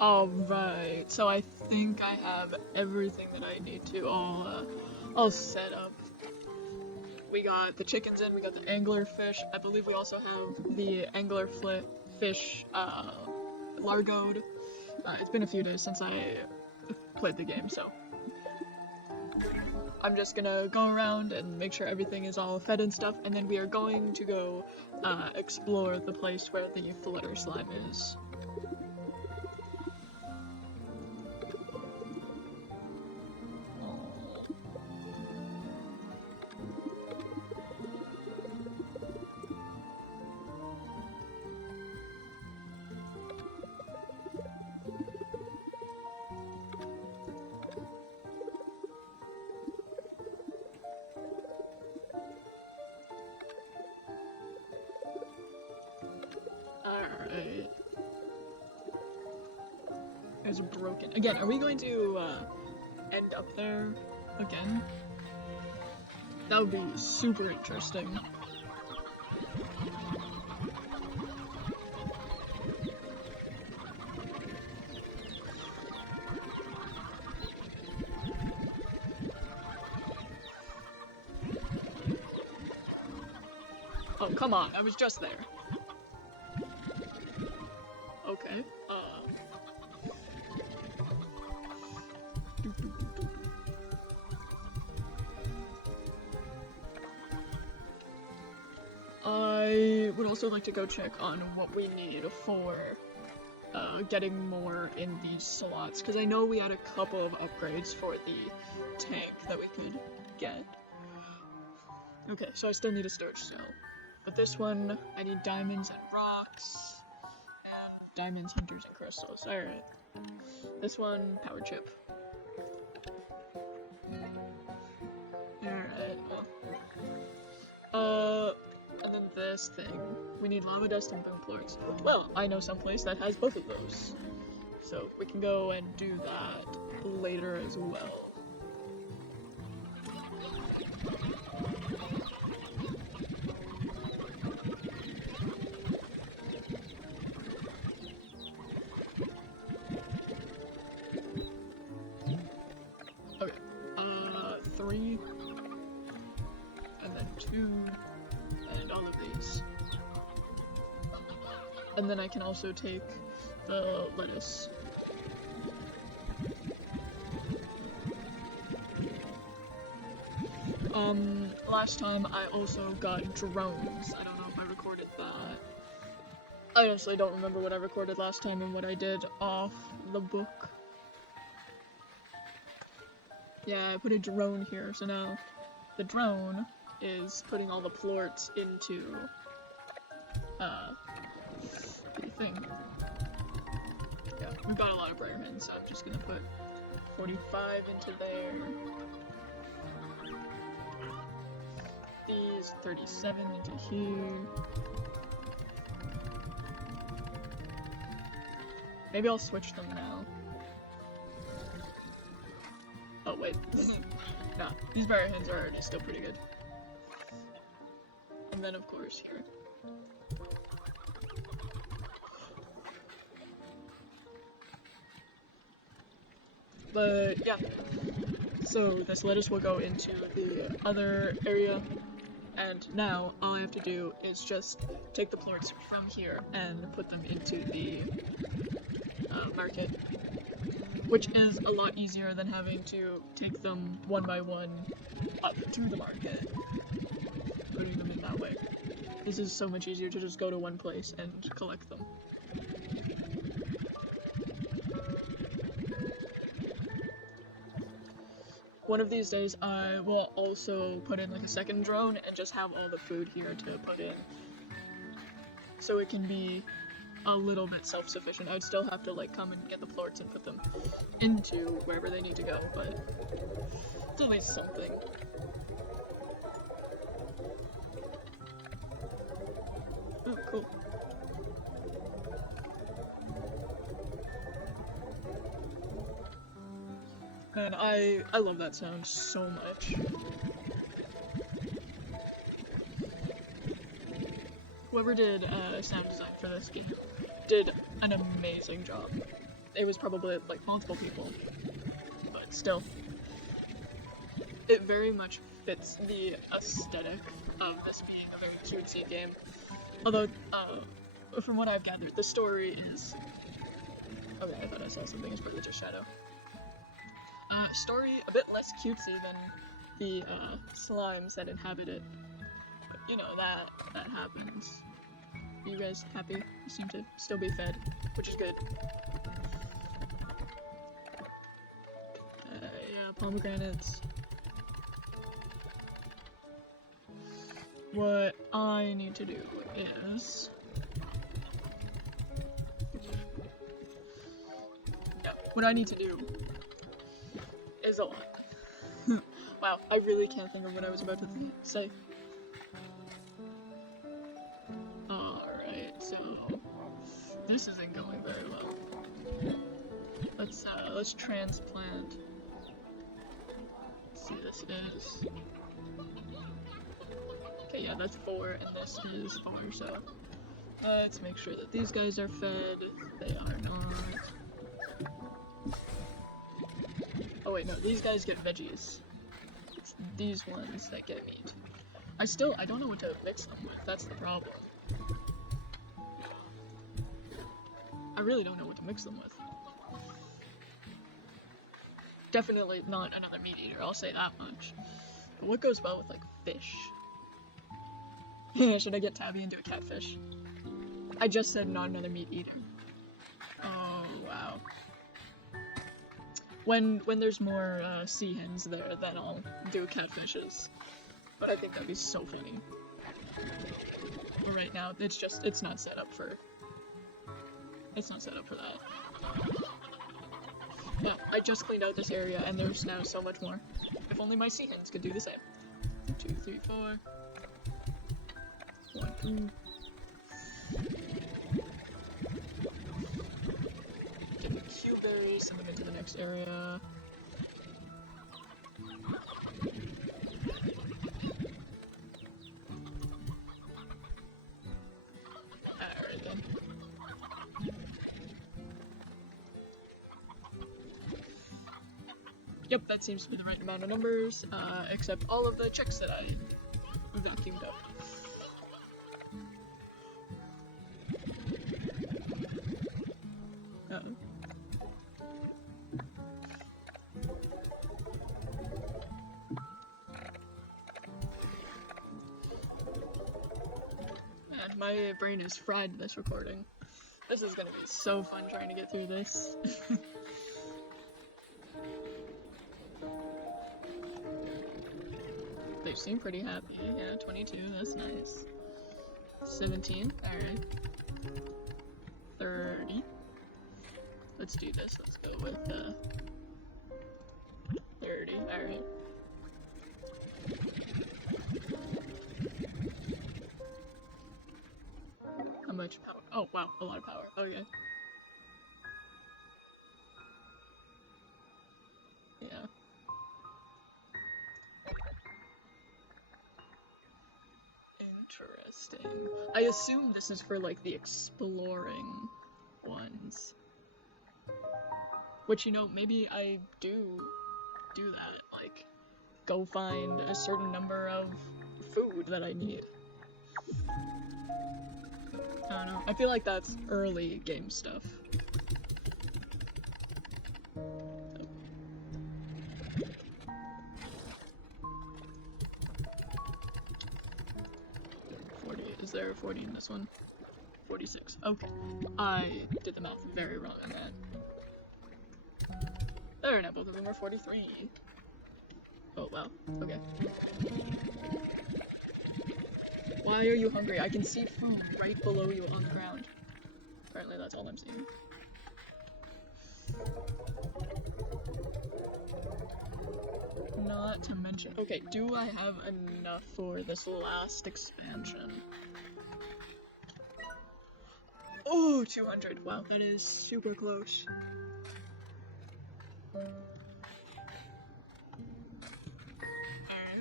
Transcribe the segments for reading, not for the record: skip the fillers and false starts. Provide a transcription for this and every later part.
Alright, so I think I have everything that I need to all set up. We got the chickens in, we got the angler fish. I believe we also have the angler fish largoed. It's been a few days since I played the game, so I'm just gonna go around and make sure everything is all fed and stuff, and then we are going to go explore the place where the flutter slime is. Alright. It's broken. Again, are we going to end up there again? That would be super interesting. Oh, come on, I was just there. Okay, I would also like to go check on what we need for getting more in these slots, because I know we had a couple of upgrades for the tank that we could get. Okay, so I still need a storage cell. But this one, I need diamonds and rocks, and diamonds, hunters, and crystals. Alright. This one, power chip. Alright, well. And then this thing. We need lava dust and boom plorks. Well, I know someplace that has both of those. So we can go and do that later as well. Okay, 3, and then 2, and all of these. And then I can also take the lettuce. Last time I also got drones. I don't know if I recorded that. I honestly don't remember what I recorded last time and what I did off the book. Yeah, I put a drone here, so now the drone is putting all the plorts into the thing. Yeah, we've got a lot of briarmen, so I'm just gonna put 45 into there. These 37 into here. Maybe I'll switch them now. Oh wait, nah, these barrier hens are already still pretty good. And then of course here. But yeah, so this lettuce will go into the other area, and now all I have to do is just take the plorts from here and put them into the market, which is a lot easier than having to take them one by one up to the market, putting them in that way. This is so much easier to just go to one place and collect them. One of these days I will also put in like a second drone and just have all the food here to put in, so it can be a little bit self-sufficient. I'd still have to like come and get the plorts and put them into wherever they need to go, but it's at least something. Oh, cool. And I love that sound so much. Whoever did sound design for this game did an amazing job. it was probably like multiple people, but still, it very much fits the aesthetic of this being a very cutesy game. Although, from what I've gathered, the story is... Okay, I thought I saw something, it's probably just shadow. Story a bit less cutesy than the, slimes that inhabit it. But, you know, that happens. Are you guys happy? You seem to still be fed, which is good. Yeah, pomegranates. What I need to do is... No, what I need to do is a lot. Wow, I really can't think of what I was about to say. Alright, so... This isn't going very well. Let's transplant. Let's see, this is... Okay, yeah, that's 4, and this is 4, so... Let's make sure that these guys are fed. They are not. Oh wait, no, these guys get veggies. It's these ones that get meat. I don't know what to mix them with, that's the problem. I really don't know what to mix them with. Definitely not another meat eater, I'll say that much. But what goes well with, like, fish? Should I get Tabby into a catfish? I just said not another meat eater. Oh, wow. When there's more, sea hens there, then I'll do catfishes. But I think that'd be so funny. But right now, it's not set up for... It's not set up for that. Yeah, I just cleaned out this area, and there's now so much more. If only my sea hens could do the same. 2, 3, 4... 1, 2... Give them Q berries, send them into the next area. Alright then. Yep, that seems to be the right amount of numbers, except all of the chicks that I vacuumed up. Man, my brain is fried this recording. This is gonna be so fun trying to get through this. They seem pretty happy. Yeah, 22, that's nice. 17, alright. 30. Let's do this, let's go with, 30, alright. How much power? Oh, wow, a lot of power. Oh, yeah. Yeah. Interesting. I assume this is for, like, the exploring ones. Which, you know, maybe I do that, like, go find a certain number of food that I need. I don't know, I feel like that's early game stuff. Is there a 40 in this one? 46. Okay. I did the math very wrong on that. There, now both of them are 43. Oh, well. Okay. Why are you hungry? I can see food right below you on the ground. Apparently that's all I'm seeing. Not to mention... Okay, do I have enough for this last expansion? Oh, 200. Wow, that is super close. Alright,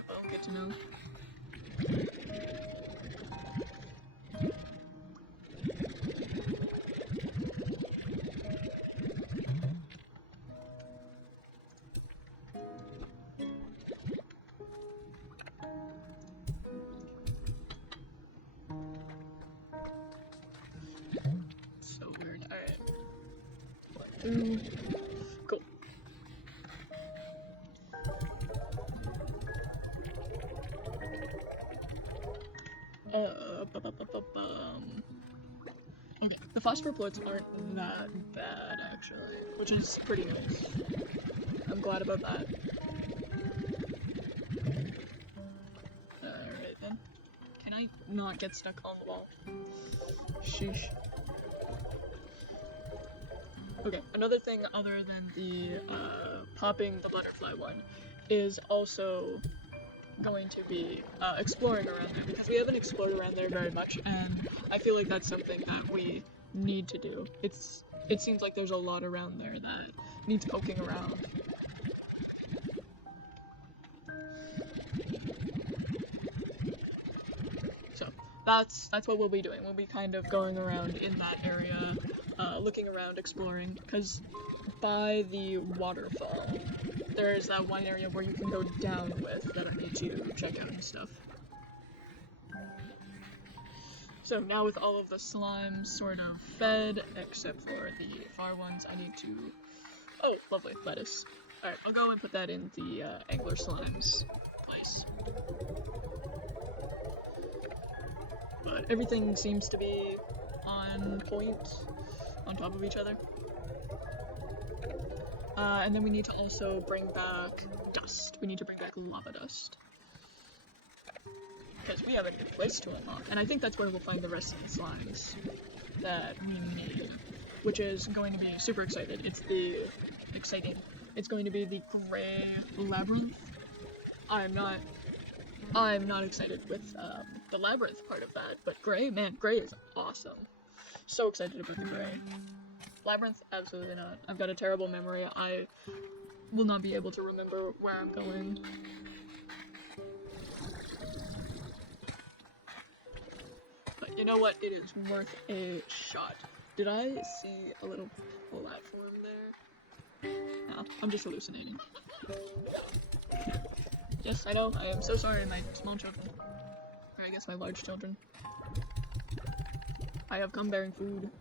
well, good to know. 2. Cool. Okay, the phosphor plants aren't that bad actually, which is pretty nice. I'm glad about that. Alright then. Can I not get stuck on the wall? Sheesh. Okay, another thing other than the popping the butterfly one is also going to be exploring around there, because we haven't explored around there very much, and I feel like that's something that we need to do. It seems like there's a lot around there that needs poking around. So that's what we'll be doing. We'll be kind of going around in that area, looking around, exploring, because by the waterfall, there is that one area where you can go down with that I need to check out and stuff. So now with all of the slimes sort of fed, except for the far ones, I need to... Oh, lovely, lettuce. Alright, I'll go and put that in the angler slimes place. But everything seems to be on point, on top of each other. And then we need to also bring back dust. We need to bring back lava dust. Because we have a new place to unlock, and I think that's where we'll find the rest of the slimes that we need, which is going to be super exciting. It's going to be the gray labyrinth. I'm not excited with the labyrinth part of that, but gray, man, gray is awesome. So excited about the gray. Labyrinth, absolutely not. I've got a terrible memory. I will not be able to remember where I'm going. But you know what? It is worth a shot. Did I see a little platform there? No, I'm just hallucinating. Yes, I know. I am so sorry, my small children. Or I guess my large children. I have come bearing food.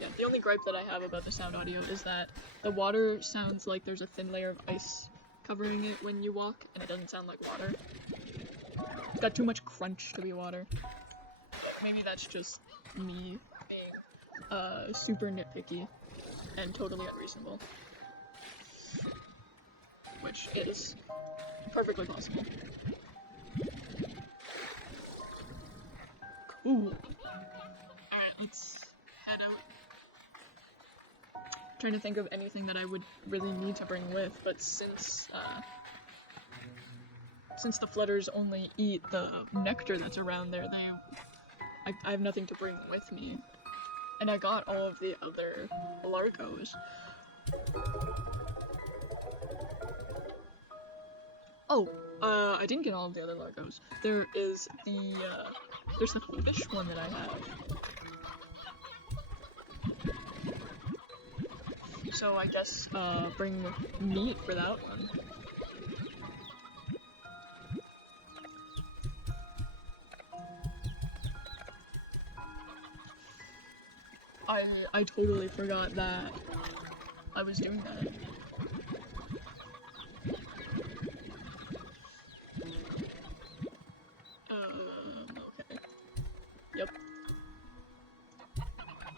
Yeah, the only gripe that I have about the sound audio is that the water sounds like there's a thin layer of ice covering it when you walk, and it doesn't sound like water. It's got too much crunch to be water. But maybe that's just me being super nitpicky and totally unreasonable. Which is perfectly possible. Cool. Alright, let's head out. Trying to think of anything that I would really need to bring with, but since the flutters only eat the nectar that's around there, I have nothing to bring with me. And I got all of the other largos. Oh, I didn't get all of the other largos. There is there's the fish one that I have. So I guess, bring meat for that one. I totally forgot that I was doing that. Okay. Yep.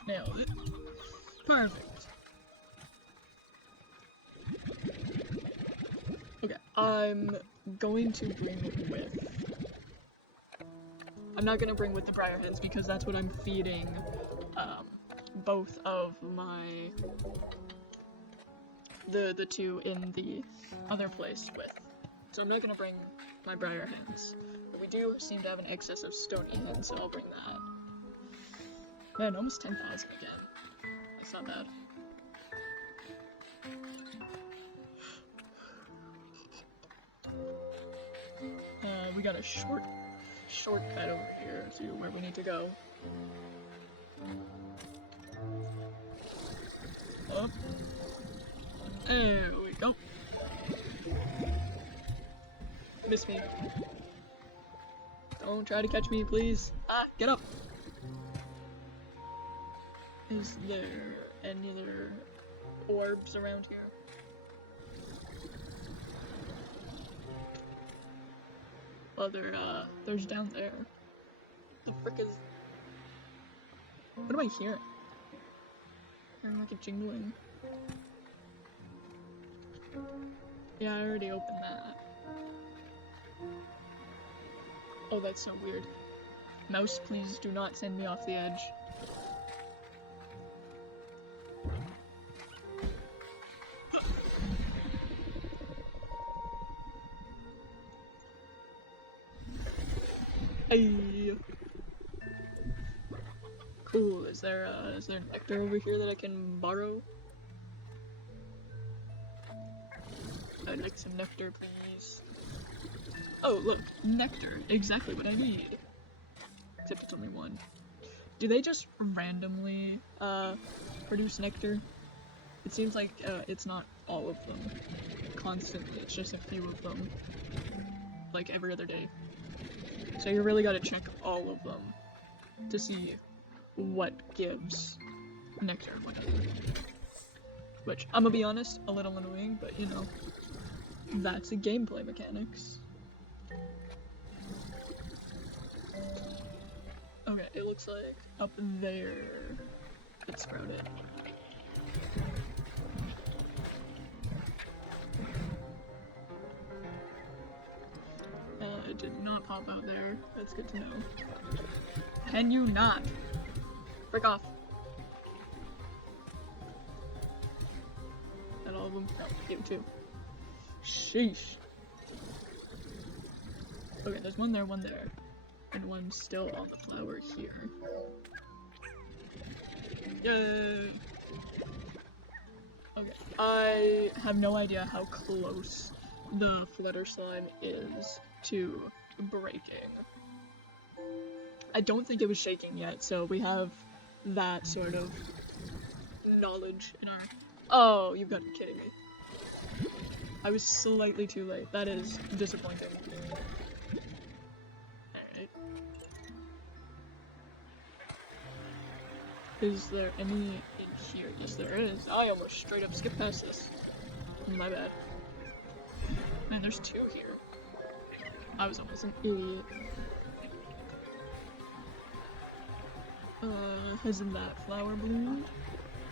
Nailed it. Perfect. Okay, I'm going to bring with... I'm not gonna bring with the briarheads because that's what I'm feeding, both of my... the two in the other place with. So I'm not gonna bring my briarheads. But we do seem to have an excess of stony hens, so I'll bring that. Man, almost 10,000 again. That's not bad. We got a shortcut over here to where we need to go. Up. There we go. Miss me. Don't try to catch me, please. Ah, get up. Is there any other orbs around here? Well, there's down there. The frick is... What am I hearing? I'm like a jingling. Yeah, I already opened that. Oh, that's so weird. Mouse, please do not send me off the edge. Ay. Cool. Is there nectar over here that I can borrow? I'd like some nectar, please. Oh, look, nectar. Exactly what I need. Except it's only one. Do they just randomly produce nectar? It seems like it's not all of them constantly. It's just a few of them, like every other day. So you really gotta check all of them to see what gives nectar, whatever. Which, I'm gonna be honest, a little annoying, but you know, that's the gameplay mechanics. Okay, it looks like up there it sprouted. It did not pop out there. That's good to know. Can you not? Break off. Not all of them? No, you too. Sheesh. Okay, there's one there, and one still on the flower here. Yay! Okay, I have no idea how close the flutter slime is to breaking. I don't think it was shaking yet, so we have that sort of knowledge in our... Oh, you've got to be kidding me. I was slightly too late. That is disappointing. Alright. Is there any in here? Yes, there is. I almost straight up skipped past this. My bad. Man, there's two here. I was almost an idiot. Hasn't that flower bloomed?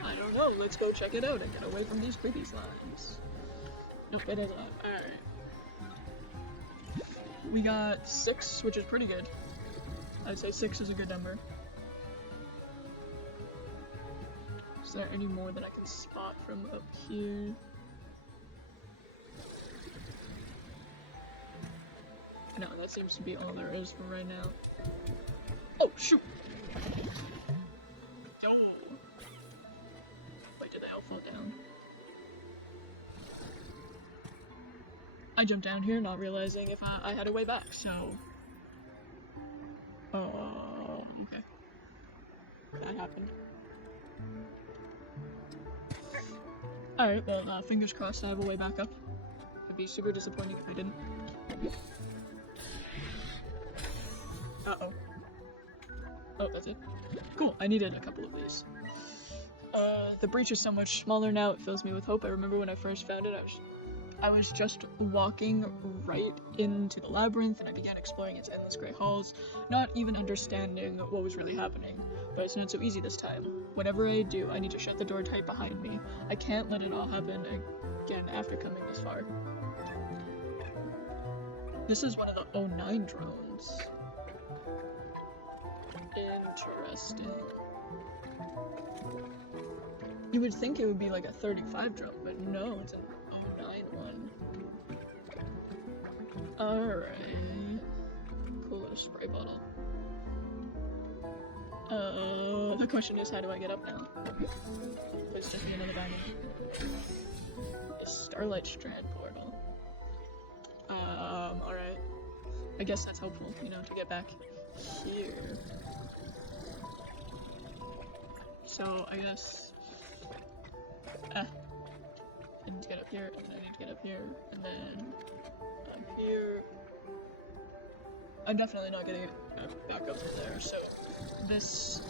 I don't know. Let's go check it out and get away from these creepy slimes. Nope, it has not. Alright. We got 6, which is pretty good. I'd say 6 is a good number. Is there any more that I can spot from up here? No, that seems to be all there is for right now. Oh, shoot! Yo! Wait, did they all fall down? I jumped down here not realizing if I had a way back, so... Oh, okay. That happened. Alright, well, fingers crossed I have a way back up. It'd be super disappointing if I didn't. Uh-oh. Oh, that's it? Cool, I needed a couple of these. The breach is so much smaller now, it fills me with hope. I remember when I first found it, I was just walking right into the labyrinth, and I began exploring its endless grey halls, not even understanding what was really happening. But it's not so easy this time. Whatever I do, I need to shut the door tight behind me. I can't let it all happen again after coming this far. This is one of the 09 drones. Interesting. You would think it would be like a 35 drone, but no, it's an 09 one. Alright. Cool little spray bottle. The question is, how do I get up now? It's just another diamond. A Starlight Strand portal. Alright. I guess that's helpful, you know, to get back here. So, I guess... I need to get up here, and then I need to get up here, and then... up here... I'm definitely not getting it back up there, so... This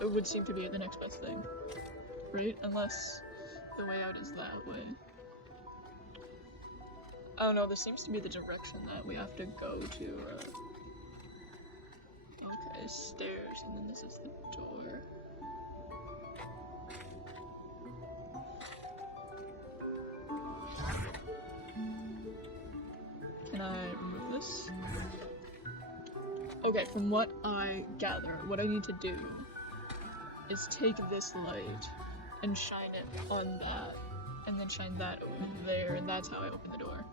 it would seem to be the next best thing, right? Unless the way out is that way. I don't know, this seems to be the direction that we have to go to, okay, stairs, and then this is the door. Can I remove this? Okay, from what I gather, what I need to do is take this light and shine it on that, and then shine that over there, and that's how I open the door.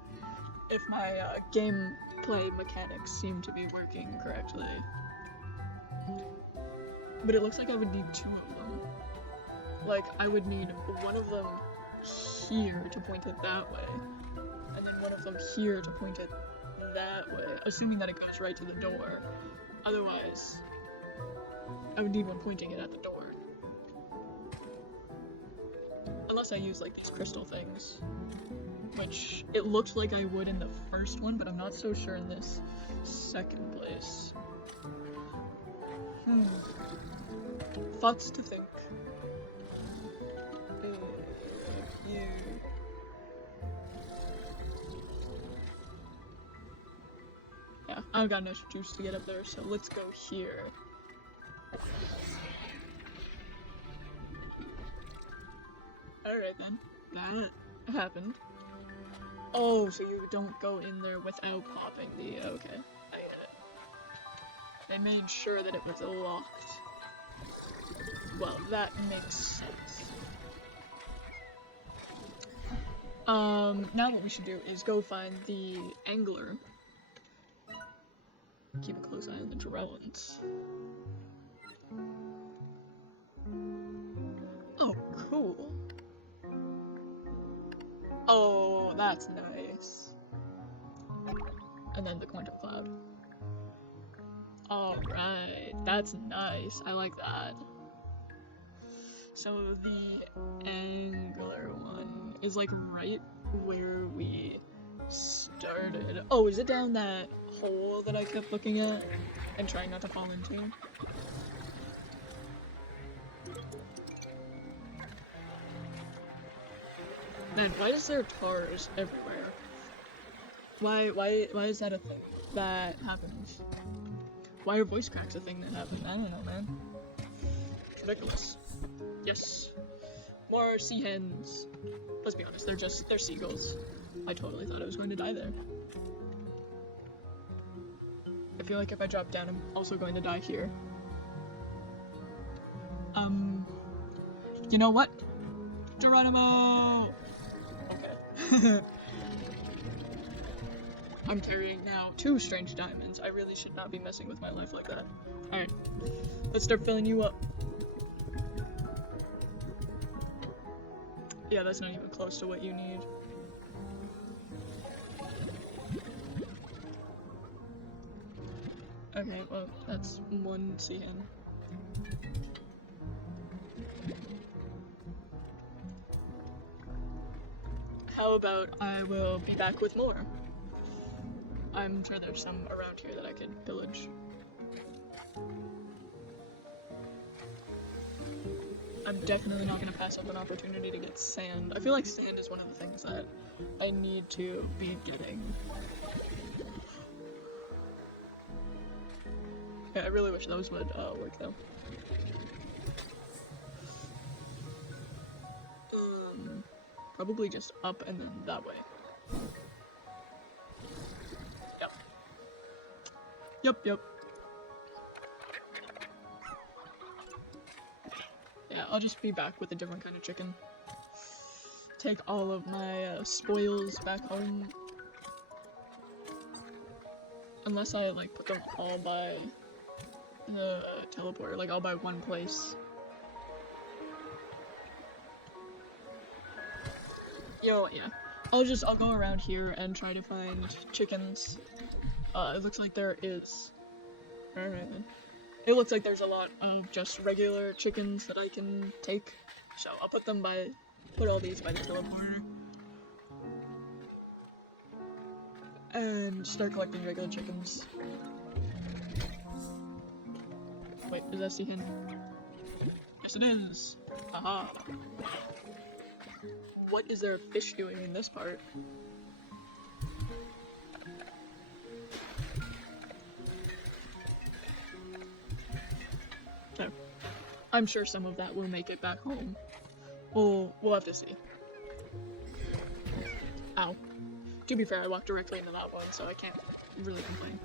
If my gameplay mechanics seem to be working correctly. But it looks like I would need two of them. Like, I would need one of them here to point it that way, and then one of them here to point it that way, assuming that it goes right to the door. Otherwise, I would need one pointing it at the door. Unless I use, like, these crystal things. Which, it looked like I would in the first one, but I'm not so sure in this second place. Thoughts to think. Yeah, I've got enough juice to get up there, so let's go here. Alright then, that happened. Oh, so you don't go in there without popping the, okay, I get it. They made sure that it was locked. Well, that makes sense. Now what we should do is go find the angler. Keep a close eye on the drones. Oh, cool. Oh, that's nice. And then the coin to cloud. Alright, that's nice. I like that. So the angler one is like right where we started. Oh, is it down that hole that I kept looking at and trying not to fall into? Man, why is there tars everywhere? Why is that a thing that happens? Why are voice cracks a thing that happens? I don't know, man. Ridiculous. Yes. More sea hens. Let's be honest, they're seagulls. I totally thought I was going to die there. I feel like if I drop down, I'm also going to die here. You know what? Geronimo! Okay. I'm carrying now 2 strange diamonds. I really should not be messing with my life like that. Alright. Let's start filling you up. Yeah, that's not even close to what you need. Okay, well, that's 1 sea hen. How about I will be back with more? I'm sure there's some around here that I could pillage. I'm definitely not going to pass up an opportunity to get sand. I feel like sand is one of the things that I need to be getting. Yeah, I really wish those would work though. Probably just up and then that way. Yep. Yeah, I'll just be back with a different kind of chicken. Take all of my spoils back home. Unless I, like, put them all by the teleporter, like, all by one place. Yeah. I'll go around here and try to find chickens. It looks like there is. Alright then. It looks like there's a lot of just regular chickens that I can take. So I'll put all these by the teleporter. And start collecting regular chickens. Wait, is that sea hen? Yes, it is. Aha. What is there a fish doing in this part? No. I'm sure some of that will make it back home. We'll have to see. Ow. To be fair, I walked directly into that one, so I can't really complain.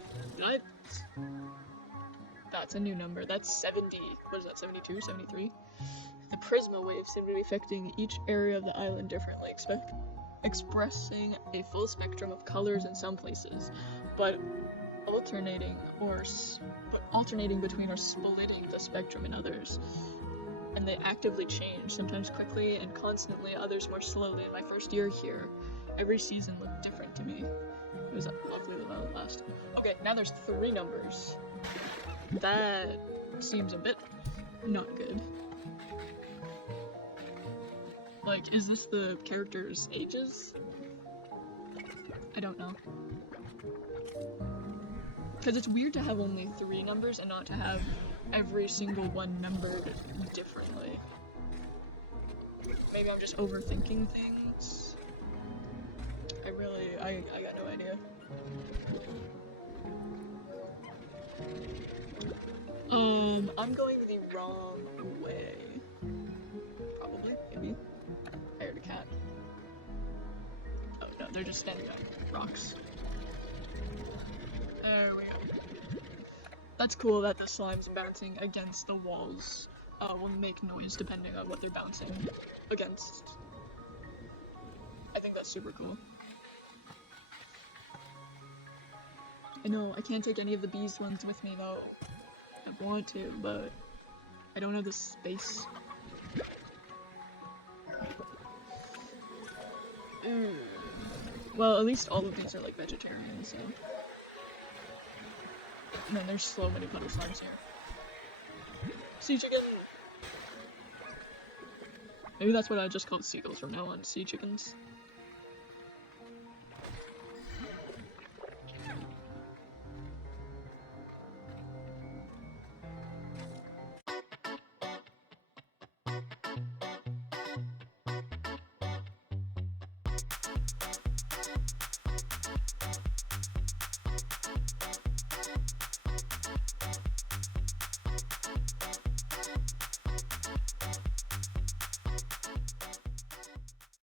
That's a new number. That's 70. What is that, 72, 73? The Prisma waves seem to be affecting each area of the island differently, expressing a full spectrum of colors in some places, but alternating between or splitting the spectrum in others. And they actively change, sometimes quickly and constantly, others more slowly. In my first year here, every season looked different to me. It was lovely that last. Okay, now there's 3 numbers. That seems a bit not good. Like, is this the characters' ages? I don't know. Because it's weird to have only 3 numbers and not to have every single one numbered differently. Maybe I'm just overthinking things. I got no idea. I'm going the wrong way. Probably, maybe. I heard a cat. Oh no, they're just standing on rocks. There we go. That's cool that the slimes bouncing against the walls will make noise depending on what they're bouncing against. I think that's super cool. I know, I can't take any of the bees ones with me though. I want to, but I don't have the space. Well, at least all of these are like vegetarian, so. And then there's so many puddle slimes here. Sea chicken! Maybe that's what I just call seagulls from now on, sea chickens.